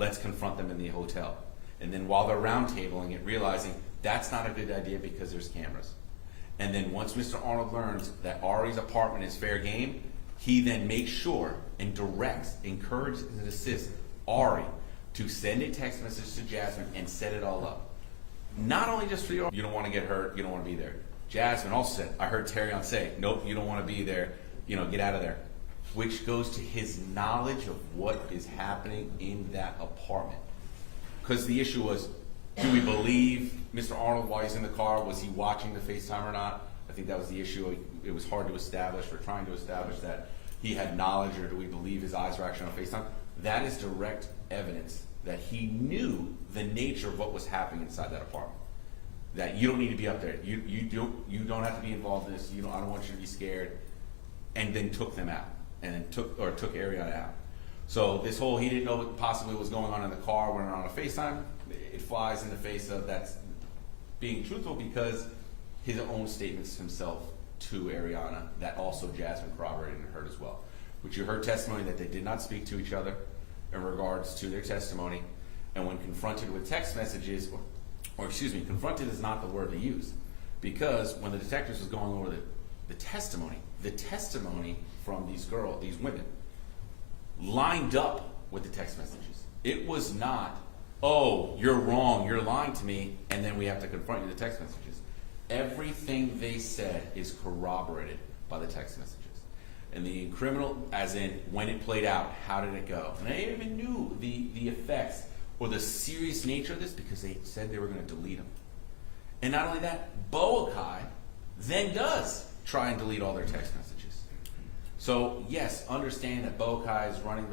let's confront them in the hotel. And then while they're roundtabling it, realizing that's not a good idea because there's cameras. And then once Mr. Arnold learns that Ari's apartment is fair game, he then makes sure and directs, encourages, and assists Ari to send a text message to Jasmine and set it all up. Not only just for you don't want to get hurt, you don't want to be there. Jasmine also said, I heard Terrion say, nope, you don't want to be there, get out of there. Which goes to his knowledge of what is happening in that apartment. Because the issue was, do we believe Mr. Arnold while he's in the car? Was he watching the FaceTime or not? I think that was the issue. It was hard to establish. We're trying to establish that he had knowledge, or do we believe his eyes were actually on FaceTime? That is direct evidence that he knew the nature of what was happening inside that apartment. That you don't need to be up there. You don't have to be involved in this. I don't want you to be scared. And then took them out, and then took Ariana out. So this whole he didn't know what possibly was going on in the car when on a FaceTime, it flies in the face of that's being truthful, because his own statements himself to Ariana that also Jasmine corroborated and heard as well. Which you heard testimony that they did not speak to each other in regards to their testimony, and when confronted with text messages, confronted is not the word to use, because when the detectives was going over the testimony from these women lined up with the text messages. It was not, oh, you're wrong, you're lying to me, and then we have to confront you with the text messages. Everything they said is corroborated by the text messages. And the criminal, as in when it played out, how did it go? And they even knew the effects or the serious nature of this because they said they were going to delete them. And not only that, Boakai then does try and delete all their text messages. So yes, understand that Boakai is running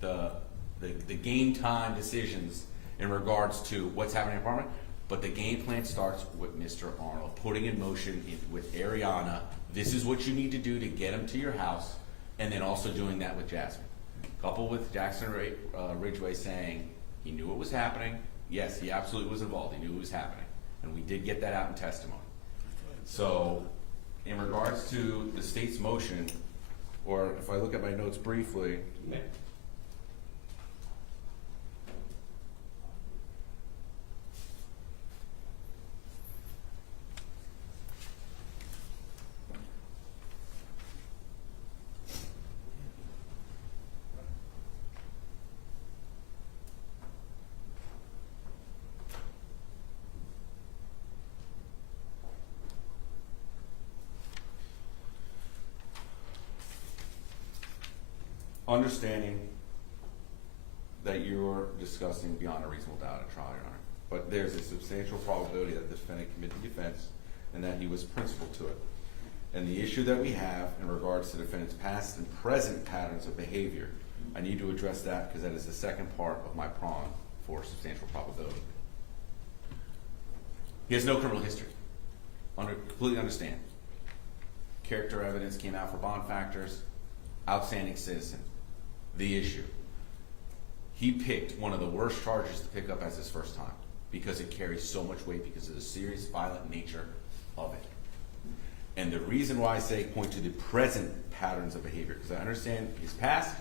the game time decisions in regards to what's happening in the apartment, but the game plan starts with Mr. Arnold putting in motion with Ariana. This is what you need to do to get him to your house, and then also doing that with Jasmine. Coupled with Jackson Ridgway saying he knew what was happening. Yes, he absolutely was involved. He knew it was happening, and we did get that out in testimony. So in regards to the state's motion, or if I look at my notes briefly, understanding that you're discussing beyond a reasonable doubt at trial, Your Honor, but there's a substantial probability that the defendant committed the offense and that he was principal to it. And the issue that we have in regards to the defendant's past and present patterns of behavior, I need to address that because that is the second part of my prong for substantial probability. He has no criminal history. Completely understand. Character evidence came out for bond factors, outstanding citizen. The issue. He picked one of the worst charges to pick up as his first time because it carries so much weight because of the serious violent nature of it. And the reason why I say point to the present patterns of behavior, because I understand his past,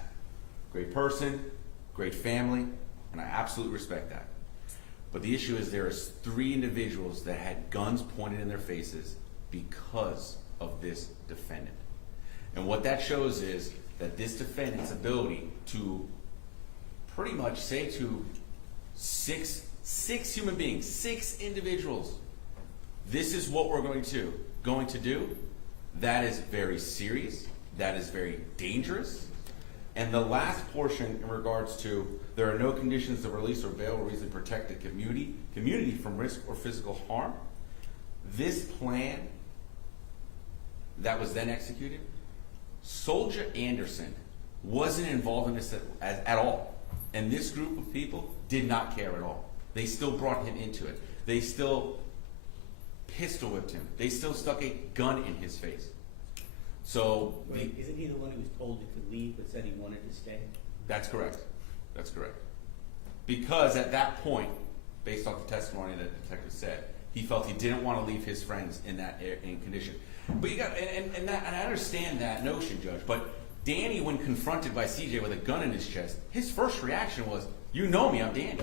great person, great family, and I absolutely respect that. But the issue is there are 3 individuals that had guns pointed in their faces because of this defendant. And what that shows is that this defendant's ability to pretty much say to six human beings, 6 individuals, this is what we're going to do, that is very serious, that is very dangerous. And the last portion in regards to there are no conditions of release or bail or reason to protect the community from risk or physical harm. This plan that was then executed, Soldier Anderson wasn't involved in this at all. And this group of people did not care at all. They still brought him into it. They still pistol whipped him. They still stuck a gun in his face. So Wait, isn't he the one who was told he could leave but said he wanted to stay? That's correct. That's correct. Because at that point, based off the testimony that the detective said, he felt he didn't want to leave his friends in that condition. But you got, and I understand that notion, Judge. But Danny, when confronted by CJ with a gun in his chest, his first reaction was, You know me, I'm Danny.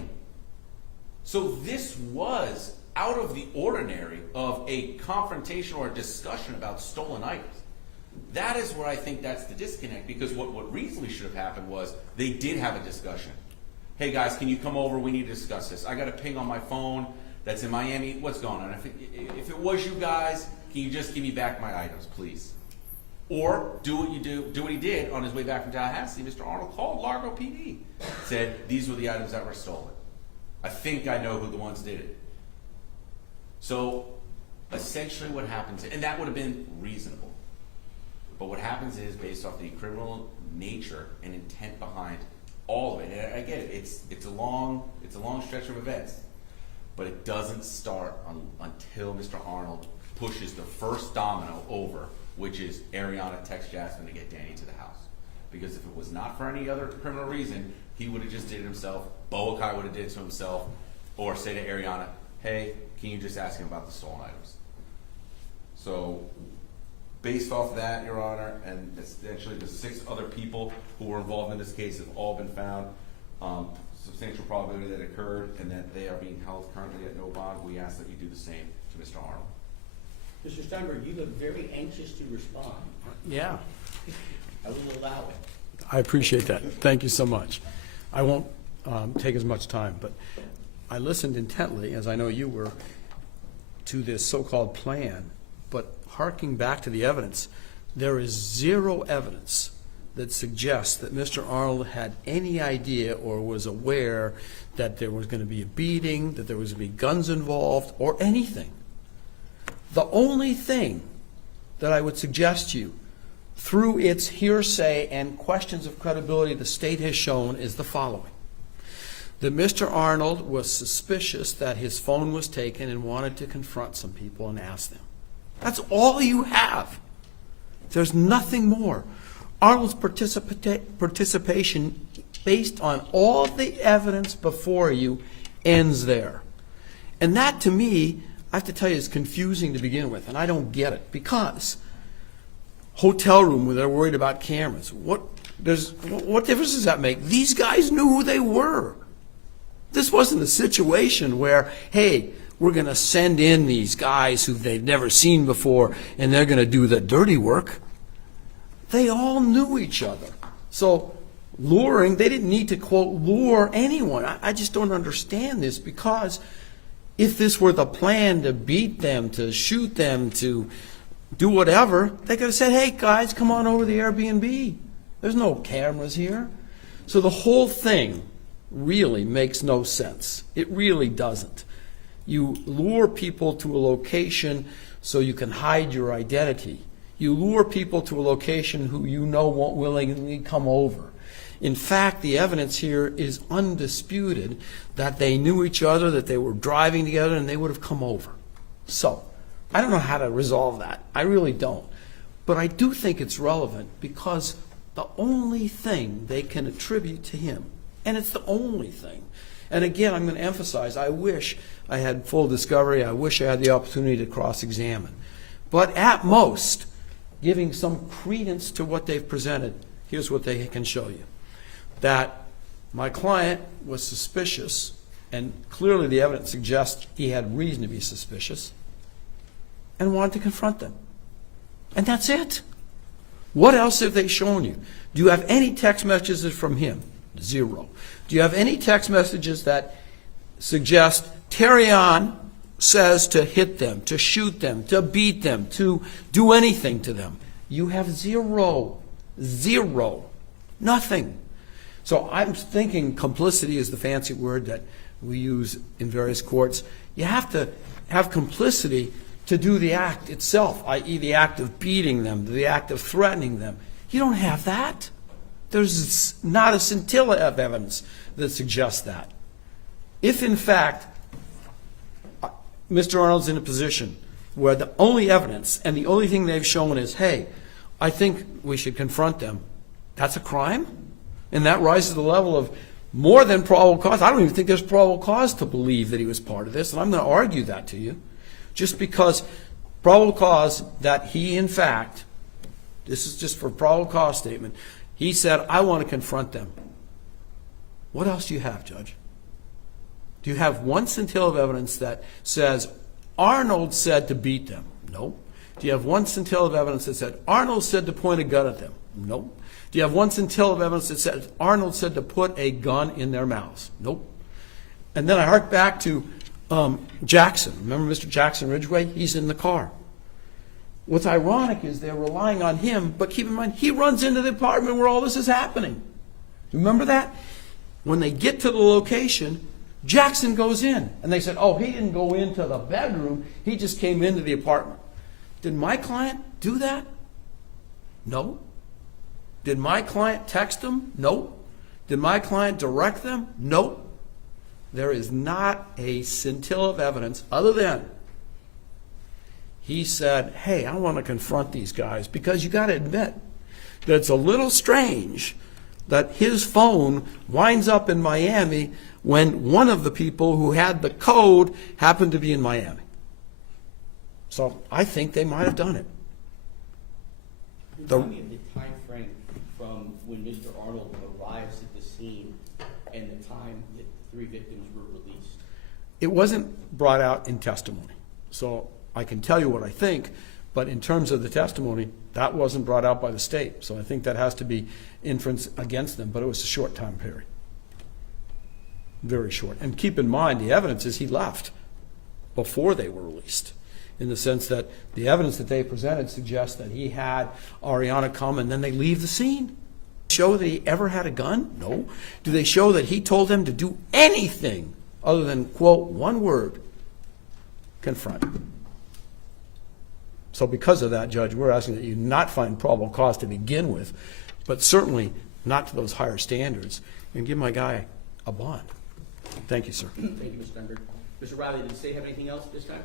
So this was out of the ordinary of a confrontation or a discussion about stolen items. That is where I think that's the disconnect, because what reasonably should have happened was they did have a discussion. Hey guys, can you come over? We need to discuss this. I got a ping on my phone that's in Miami. What's going on? If it was you guys, can you just give me back my items, please? Or do what he did on his way back from Tallahassee. Mr. Arnold called Largo PD, said these were the items that were stolen. I think I know who the ones did it. So essentially what happens, and that would have been reasonable, but what happens is, based off the criminal nature and intent behind all of it, and I get it, it's a long stretch of events, but it doesn't start until Mr. Arnold pushes the first domino over, which is Ariana texts Jasmine to get Danny to the house. Because if it was not for any other criminal reason, he would have just did it himself. Boakai would have did it to himself, or say to Ariana, hey, can you just ask him about the stolen items? So, based off that, Your Honor, and essentially the 6 other people who were involved in this case have all been found, substantial probability that occurred, and that they are being held currently at no bond. We ask that you do the same to Mr. Arnold. Mr. Steinberg, you look very anxious to respond. Yeah. I will allow it. I appreciate that. Thank you so much. I won't take as much time, but I listened intently, as I know you were, to this so-called plan, but harking back to the evidence, there is zero evidence that suggests that Mr. Arnold had any idea or was aware that there was going to be a beating, that there was going to be guns involved, or anything. The only thing that I would suggest to you, through its hearsay and questions of credibility the state has shown, is the following. That Mr. Arnold was suspicious that his phone was taken and wanted to confront some people and ask them. That's all you have. There's nothing more. Arnold's participation, based on all the evidence before you, ends there. And that, to me, I have to tell you, is confusing to begin with, and I don't get it. Because hotel room where they're worried about cameras, what difference does that make? These guys knew who they were. This wasn't a situation where, hey, we're going to send in these guys who they've never seen before and they're going to do the dirty work. They all knew each other. So luring, they didn't need to, quote, lure anyone. I just don't understand this, because if this were the plan to beat them, to shoot them, to do whatever, they could have said, hey, guys, come on over to the Airbnb. There's no cameras here. So the whole thing really makes no sense. It really doesn't. You lure people to a location so you can hide your identity. You lure people to a location who you know won't willingly come over. In fact, the evidence here is undisputed that they knew each other, that they were driving together, and they would have come over. So, I don't know how to resolve that. I really don't. But I do think it's relevant, because the only thing they can attribute to him, and it's the only thing, and again, I'm going to emphasize, I wish I had full discovery. I wish I had the opportunity to cross-examine. But at most, giving some credence to what they've presented, here's what they can show you. That my client was suspicious, and clearly the evidence suggests he had reason to be suspicious, and wanted to confront them. And that's it. What else have they shown you? Do you have any text messages from him? Zero. Do you have any text messages that suggest Terrion says to hit them, to shoot them, to beat them, to do anything to them? You have zero. Zero. Nothing. So I'm thinking complicity is the fancy word that we use in various courts. You have to have complicity to do the act itself, i.e. the act of beating them, the act of threatening them. You don't have that. There's not a scintilla of evidence that suggests that. If, in fact, Mr. Arnold's in a position where the only evidence and the only thing they've shown is, hey, I think we should confront them, that's a crime? And that rises to the level of more than probable cause. I don't even think there's probable cause to believe that he was part of this, and I'm going to argue that to you. Just because probable cause that he, in fact, this is just for probable cause statement, he said, I want to confront them. What else do you have, Judge? Do you have one scintilla of evidence that says Arnold said to beat them? No. Do you have one scintilla of evidence that said Arnold said to point a gun at them? No. Do you have one scintilla of evidence that said Arnold said to put a gun in their mouths? Nope. And then I hark back to Jackson. Remember Mr. Jackson Ridgway? He's in the car. What's ironic is they're relying on him, but keep in mind, he runs into the apartment where all this is happening. Remember that? When they get to the location, Jackson goes in. And they said, oh, he didn't go into the bedroom. He just came into the apartment. Did my client do that? No. Did my client text them? No. Did my client direct them? No. There is not a scintilla of evidence other than he said, hey, I want to confront these guys, because you got to admit that it's a little strange that his phone winds up in Miami when one of the people who had the code happened to be in Miami. So I think they might have done it. Remind me of the time frame from when Mr. Arnold arrives at the scene and the time that the 3 victims were released. It wasn't brought out in testimony. So I can tell you what I think, but in terms of the testimony, that wasn't brought out by the state. So I think that has to be inference against them, but it was a short time period. Very short. And keep in mind, the evidence is he left before they were released, in the sense that the evidence that they presented suggests that he had Ariana come and then they leave the scene. Show that he ever had a gun? No. Do they show that he told them to do anything other than, quote, one word, confront? So because of that, Judge, we're asking that you not find probable cause to begin with, but certainly not to those higher standards, and give my guy a bond. Thank you, sir. Thank you, Mr. Dunbar. Mr. Riley, did the state have anything else this time?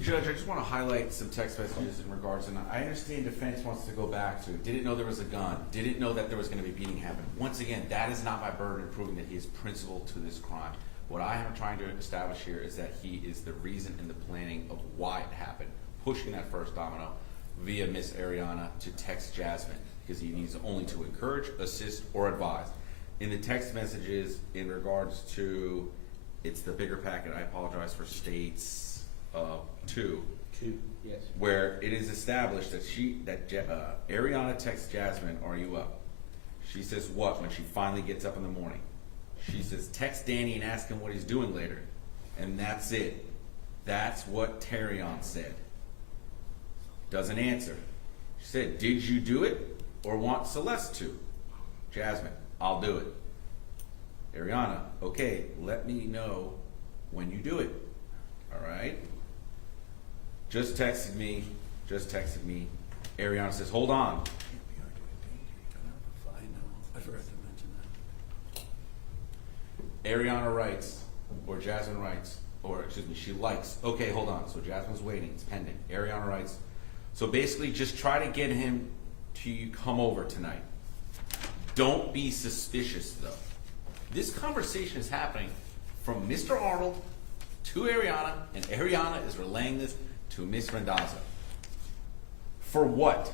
Judge, I just want to highlight some text messages in regards, and I understand defense wants to go back to, didn't know there was a gun, didn't know that there was going to be beating happen. Once again, that is not my burden in proving that he is principal to this crime. What I am trying to establish here is that he is the reason in the planning of why it happened, pushing that first domino via Miss Ariana to text Jasmine, because he needs only to encourage, assist, or advise. In the text messages in regards to, it's the bigger packet, I apologize for states 2, yes. where it is established that Ariana texts Jasmine, are you up? She says what when she finally gets up in the morning? She says, text Danny and ask him what he's doing later. And that's it. That's what Terrion said. Doesn't answer. She said, did you do it or want Celeste to? Jasmine, I'll do it. Ariana, okay, let me know when you do it. All right? Just texted me. Ariana says, hold on. Ariana writes, or Jasmine writes, or excuse me, she likes. Okay, hold on. So Jasmine's waiting. It's pending. Ariana writes. So basically, just try to get him to come over tonight. Don't be suspicious, though. This conversation is happening from Mr. Arnold to Ariana, and Ariana is relaying this to Miss Randazzo. For what?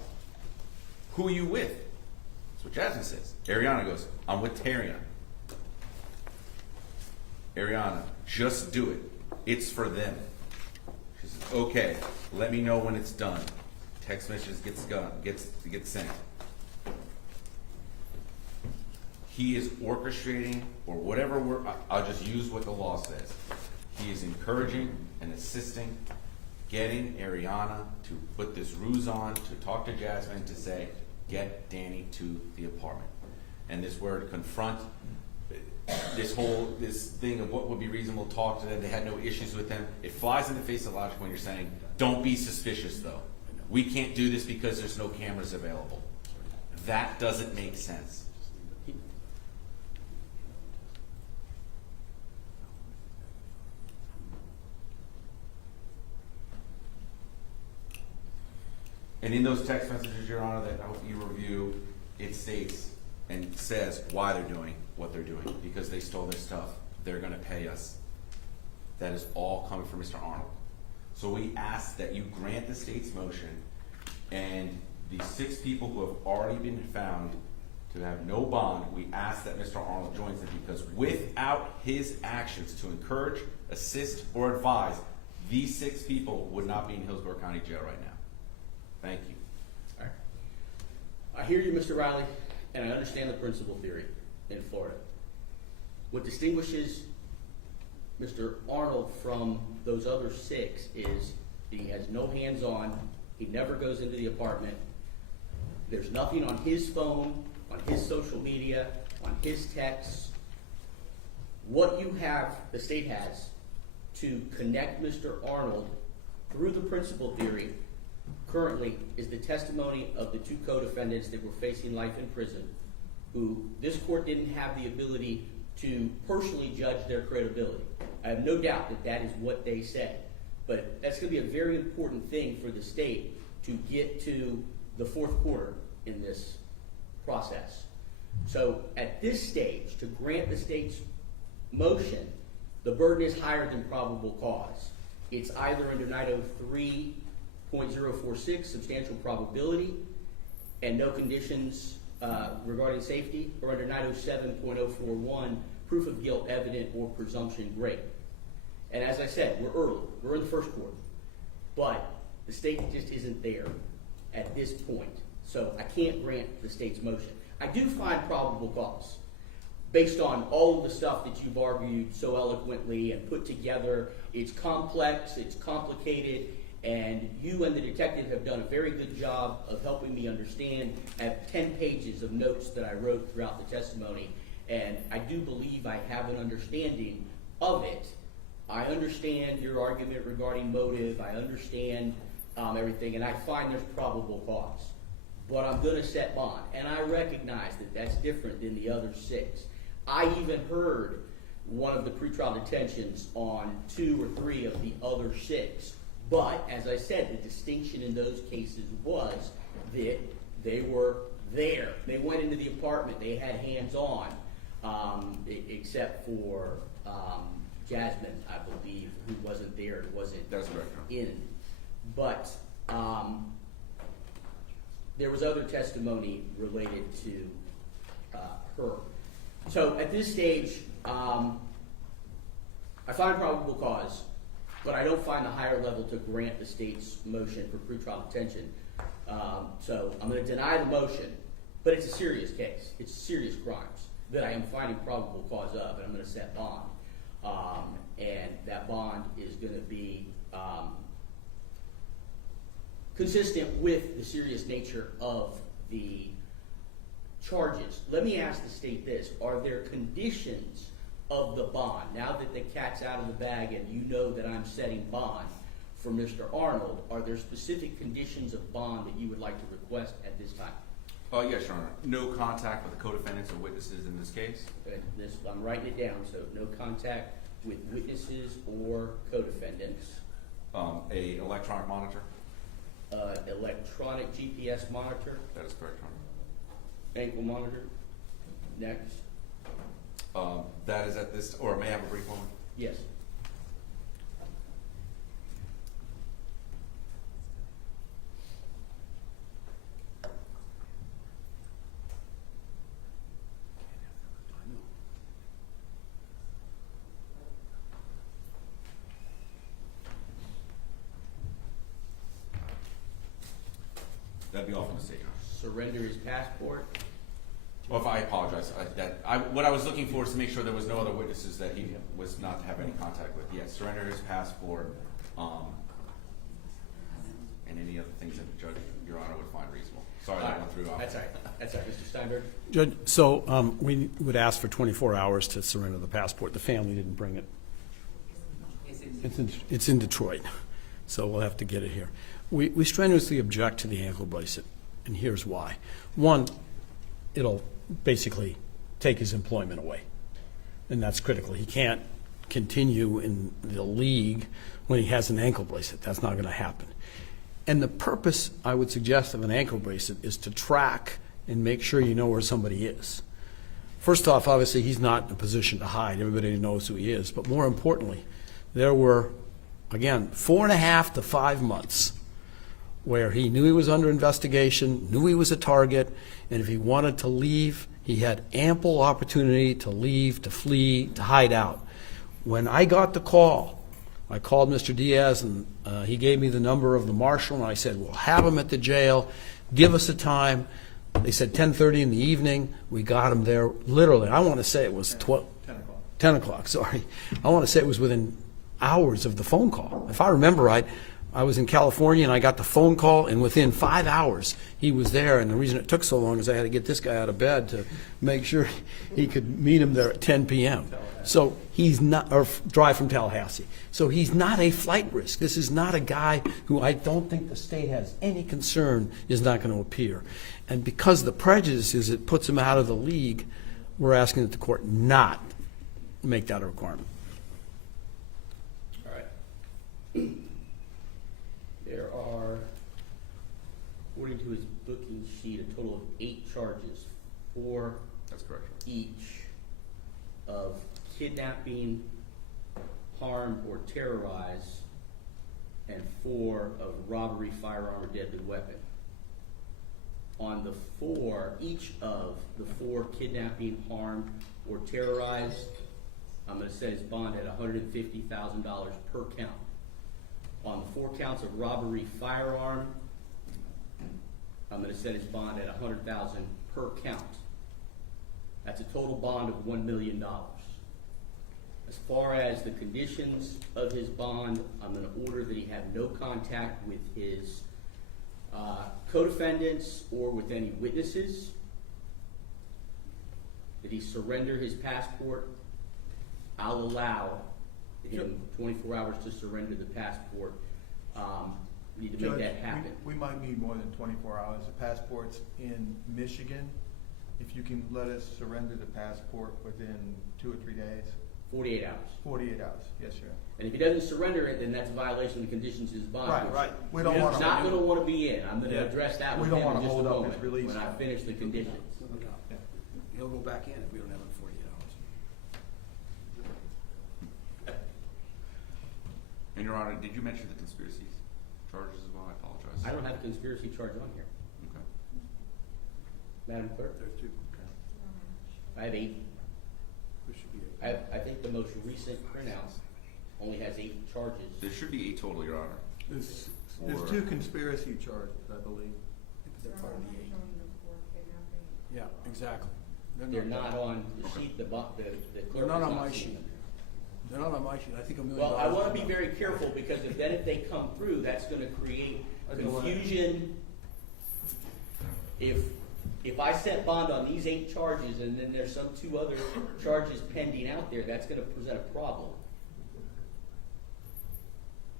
Who are you with? That's what Jasmine says. Ariana goes, I'm with Terrion. Ariana, just do it. It's for them. She says, okay, let me know when it's done. Text message gets sent. He is orchestrating, or whatever word, I'll just use what the law says. He is encouraging and assisting, getting Ariana to put this ruse on, to talk to Jasmine, to say, get Danny to the apartment. And this word, confront, this thing of what would be reasonable to talk to them, they had no issues with them. It flies in the face of logic when you're saying, don't be suspicious though. We can't do this because there's no cameras available. That doesn't make sense. And in those text messages, Your Honor, that I hope you review, it states and says why they're doing what they're doing. Because they stole their stuff. They're going to pay us. That is all coming from Mr. Arnold. So we ask that you grant the state's motion, and the 6 people who have already been found to have no bond, we ask that Mr. Arnold joins them, because without his actions to encourage, assist, or advise, these 6 people would not be in Hillsborough County Jail right now. Thank you. All right. I hear you, Mr. Riley, and I understand the principal theory in Florida. What distinguishes Mr. Arnold from those other 6 is he has no hands-on, he never goes into the apartment, there's nothing on his phone, on his social media, on his texts. What you have, the state has, to connect Mr. Arnold through the principal theory currently is the testimony of the 2 co-defendants that were facing life in prison, who this court didn't have the ability to personally judge their credibility. I have no doubt that that is what they said. But that's going to be a very important thing for the state to get to the 4th quarter in this process. So at this stage, to grant the state's motion, the burden is higher than probable cause. It's either under 903.046, substantial probability, and no conditions regarding safety, or under 907.041, proof of guilt evident or presumption great. And as I said, we're early. We're in the 1st quarter. But the state just isn't there at this point. So I can't grant the state's motion. I do find probable cause based on all of the stuff that you've argued so eloquently and put together. It's complex, it's complicated, and you and the detective have done a very good job of helping me understand. I have 10 pages of notes that I wrote throughout the testimony, and I do believe I have an understanding of it. I understand your argument regarding motive. I understand everything, and I find there's probable cause. But I'm going to set bond, and I recognize that that's different than the other 6. I even heard one of the pretrial detentions on 2 or 3 of the other 6. But, as I said, the distinction in those cases was that they were there. They went into the apartment. They had hands-on, except for Jasmine, I believe, who wasn't there, wasn't in. But there was other testimony related to her. So at this stage, I find probable cause, but I don't find the higher level to grant the state's motion for pretrial detention. So I'm going to deny the motion, but it's a serious case. It's serious crimes that I am finding probable cause of, and I'm going to set bond. And that bond is going to be consistent with the serious nature of the charges. Let me ask the state this. Are there conditions of the bond? Now that the cat's out of the bag and you know that I'm setting bond for Mr. Arnold, are there specific conditions of bond that you would like to request at this time? Yes, Your Honor. No contact with the co-defendants or witnesses in this case. I'm writing it down, so no contact with witnesses or co-defendants. A electronic monitor. Electronic GPS monitor. That is correct, Your Honor. Ankle monitor. Next. That is at this, or may I have a brief moment? Yes. That'd be all from the state, Your Honor. Surrender his passport. Well, if I apologize, what I was looking for is to make sure there was no other witnesses that he was not to have any contact with. Yes, surrender his passport, and any other things that the judge, Your Honor, would find reasonable. Sorry that went through. That's all right. That's all right, Mr. Steinberg. Judge, so we would ask for 24 hours to surrender the passport. The family didn't bring it. It's in Detroit, so we'll have to get it here. We strenuously object to the ankle bracelet, and here's why. One, it'll basically take his employment away, and that's critical. He can't continue in the league when he has an ankle bracelet. That's not going to happen. And the purpose, I would suggest, of an ankle bracelet is to track and make sure you know where somebody is. First off, obviously, he's not in a position to hide. Everybody knows who he is. But more importantly, there were, again, 4.5 to 5 months where he knew he was under investigation, knew he was a target, and if he wanted to leave, he had ample opportunity to leave, to flee, to hide out. When I got the call, I called Mr. Diaz, and he gave me the number of the marshal, and I said, we'll have him at the jail, give us a time. They said 10:30 in the evening. We got him there literally. I want to say it was 10 o'clock, sorry. I want to say it was within hours of the phone call. If I remember right, I was in California and I got the phone call, and within 5 hours he was there. And the reason it took so long is I had to get this guy out of bed to make sure he could meet him there at 10 p.m. So he's not, or drive from Tallahassee. So he's not a flight risk. This is not a guy who I don't think the state has any concern is not going to appear. And because the prejudice is it puts him out of the league, we're asking that the court not make that a requirement. All right. There are, according to his booking sheet, a total of 8 charges, 4 That's correct. each of kidnapping, harm, or terrorize, and 4 of robbery, firearm, or deadly weapon. On the 4, each of the 4 kidnapping, harm, or terrorize, I'm going to set his bond at $150,000 per count. On the 4 counts of robbery, firearm, I'm going to set his bond at $100,000 per count. That's a total bond of $1 million. As far as the conditions of his bond, I'm going to order that he have no contact with his co-defendants or with any witnesses, that he surrender his passport. I'll allow him 24 hours to surrender the passport. We need to make that happen. We might need more than 24 hours. The passport's in Michigan. If you can let us surrender the passport within 2 or 3 days. 48 hours. 48 hours, yes, sir. And if he doesn't surrender it, then that's a violation of the conditions of his bond. Right, which right. We don't he's want to. not going to want to be in. I'm going to address that We with don't him in wanna just a hold up moment his release. when I finish the conditions. Yeah. He'll go back in if we don't have him 48 hours. And Your Honor, did you mention the conspiracy charges as well? I apologize. I don't have a conspiracy charge on here. Okay. Madam Clerk, There's 2. I have 8. There should be 8. I think the most recent printout only has 8 charges. There should be 8 total, Your Honor. There's Or- 2 conspiracy charges, I believe. They're part of the 8. Yeah, exactly. They're not on the sheet, the clerk They're not has on my seen sheet. them. They're not on my sheet. I think $1 million. Well, I want to be very careful because if they come through, that's going to create confusion. If I set bond on these 8 charges and then there's some 2 other charges pending out there, that's going to present a problem.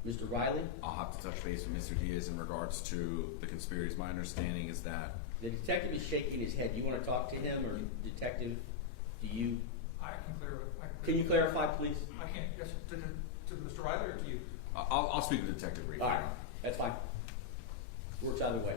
Mr. Riley, I'll have to touch base with Mr. Diaz in regards to the conspiracies. My understanding is that the detective is shaking his head. Do you want to talk to him, or detective, do you? I can clear it. Can you clarify, please? I can, yes, to Mr. Riley or to you? I'll speak with the detective briefly. All right, that's fine. Works either way.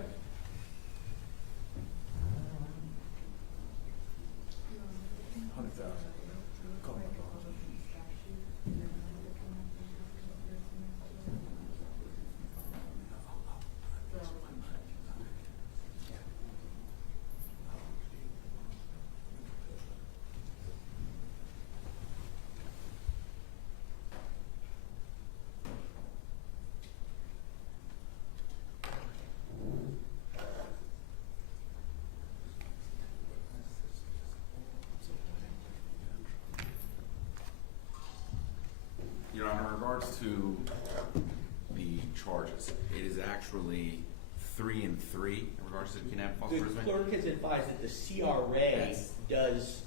Your Honor, in regards to the charges, it is actually 3 and 3 in regards to the kidnapping, false The imprisonment. clerk has advised that the CRA does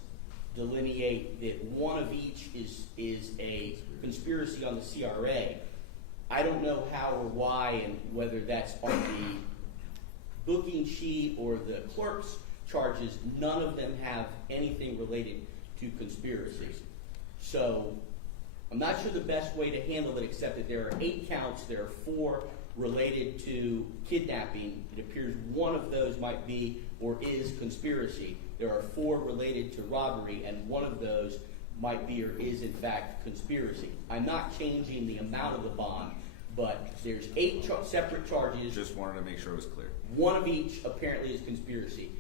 delineate that one of each is a conspiracy on the CRA. I don't know how or why and whether that's on the booking sheet or the clerk's charges. None of them have anything related to conspiracy. So I'm not sure the best way to handle it, except that there are 8 counts. There are 4 related to kidnapping. It appears one of those might be or is conspiracy. There are 4 related to robbery, and one of those might be or is in fact conspiracy. I'm not changing the amount of the bond, but there's 8 separate charges. Just wanted to make sure it was clear. One of each apparently is conspiracy.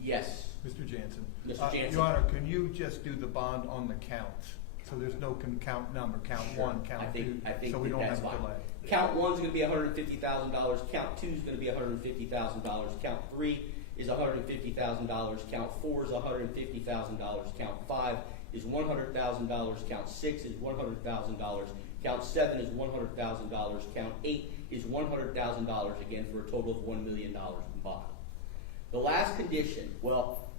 Yes. Mr. Jansen. Mr. Jansen. Your Honor, can you just do the bond on the counts? So there's no count number, count Sure. one, count two, I think so we don't that's have a fine. delay. Count 1 is going to be $150,000. Count 2 is going to be $150,000. Count 3 is $150,000. Count 4 is $150,000. Count 5 is $100,000. Count 6 is $100,000. Count 7 is $100,000. Count 8 is $100,000, again, for a total of $1 million in bond. The last condition, well,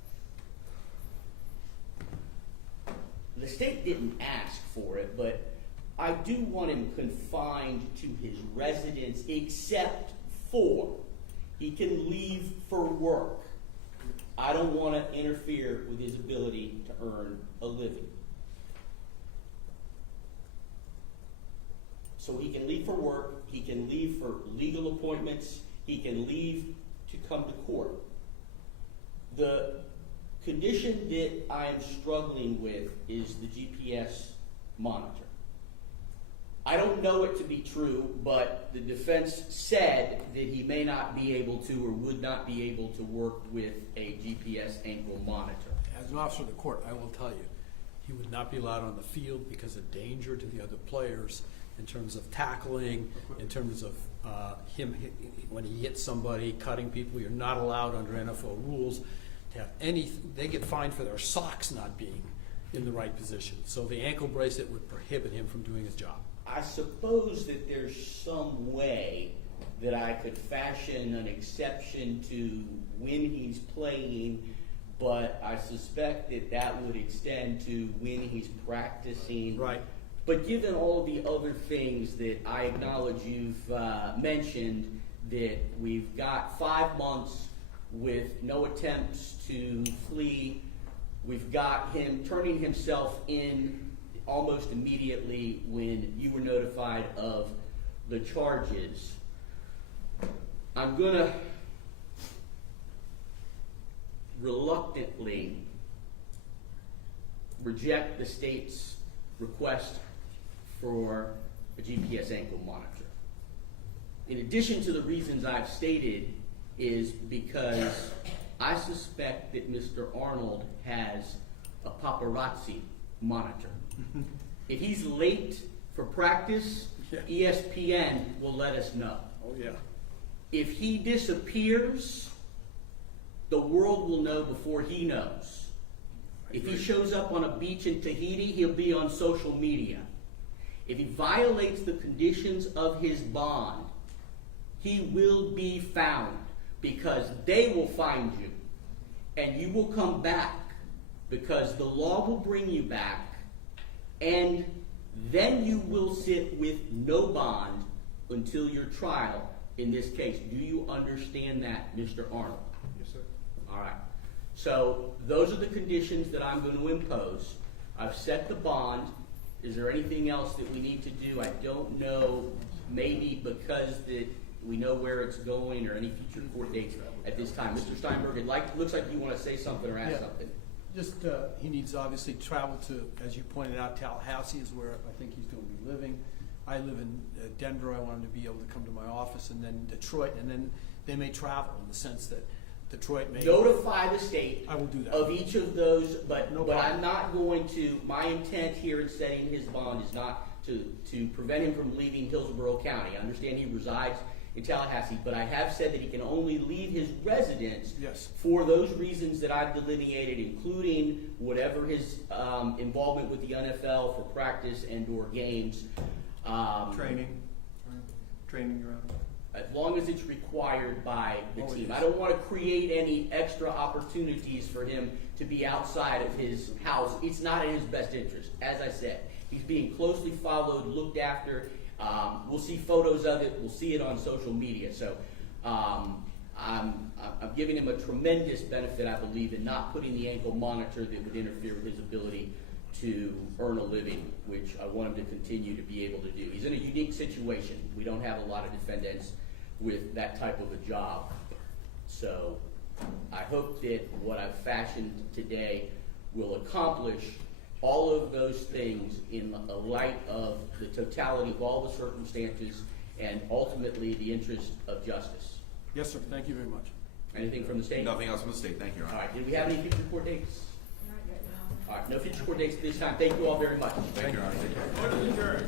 the state didn't ask for it, but I do want him confined to his residence except for he can leave for work. I don't want to interfere with his ability to earn a living. So he can leave for work, he can leave for legal appointments, he can leave to come to court. The condition that I am struggling with is the GPS monitor. I don't know it to be true, but the defense said that he may not be able to or would not be able to work with a GPS ankle monitor. As an officer of the court, I will tell you, he would not be allowed on the field because of danger to the other players in terms of tackling, in terms of him when he hits somebody, cutting people. You're not allowed under NFL rules to have any. They get fined for their socks not being in the right position. So the ankle bracelet would prohibit him from doing his job. I suppose that there's some way that I could fashion an exception to when he's playing, but I suspect that that would extend to when he's practicing. Right. But given all of the other things that I acknowledge you've mentioned, that we've got 5 months with no attempts to flee, we've got him turning himself in almost immediately when you were notified of the charges. I'm going to reluctantly reject the state's request for a GPS ankle monitor. In addition to the reasons I've stated, is because I suspect that Mr. Arnold has a paparazzi monitor. If he's late for practice, ESPN will let us know. Oh, yeah. If he disappears, the world will know before he knows. If he shows up on a beach in Tahiti, he'll be on social media. If he violates the conditions of his bond, he will be found, because they will find you and you will come back, because the law will bring you back, and then you will sit with no bond until your trial in this case. Do you understand that, Mr. Arnold? Yes, sir. All right. So those are the conditions that I'm going to impose. I've set the bond. Is there anything else that we need to do? I don't know. Maybe because that we know where it's going, or any future court dates at this time. Mr. Steinberg, looks like you want to say something or ask Yeah. something. Just, he needs obviously travel to, as you pointed out, Tallahassee is where I think he's going to be living. I live in Denver. I want him to be able to come to my office, and then Detroit, and then they may travel in the sense that Detroit may Notify the state I will do that. of each of those, but No but problem. I'm not going to. My intent here in setting his bond is not to prevent him from leaving Hillsborough County. I understand he resides in Tallahassee, but I have said that he can only leave his residence Yes. for those reasons that I've delineated, including whatever his involvement with the NFL for practice and/or games. Training, Your Honor. As long as it's required by the Oh, team. yes. I don't want to create any extra opportunities for him to be outside of his house. It's not in his best interest. As I said, he's being closely followed, looked after. We'll see photos of it. We'll see it on social media. So I'm giving him a tremendous benefit, I believe, in not putting the ankle monitor that would interfere with his ability to earn a living, which I want him to continue to be able to do. He's in a unique situation. We don't have a lot of defendants with that type of a job. So I hope that what I've fashioned today will accomplish all of those things in a light of the totality of all the circumstances and ultimately the interest of justice. Yes, sir. Thank you very much. Anything from the state? Nothing else from the state, thank you, Your All Honor. right, did we have any future court dates? All right, no future court dates at this time. Thank you all very much. Thank you, Your Honor. Take care.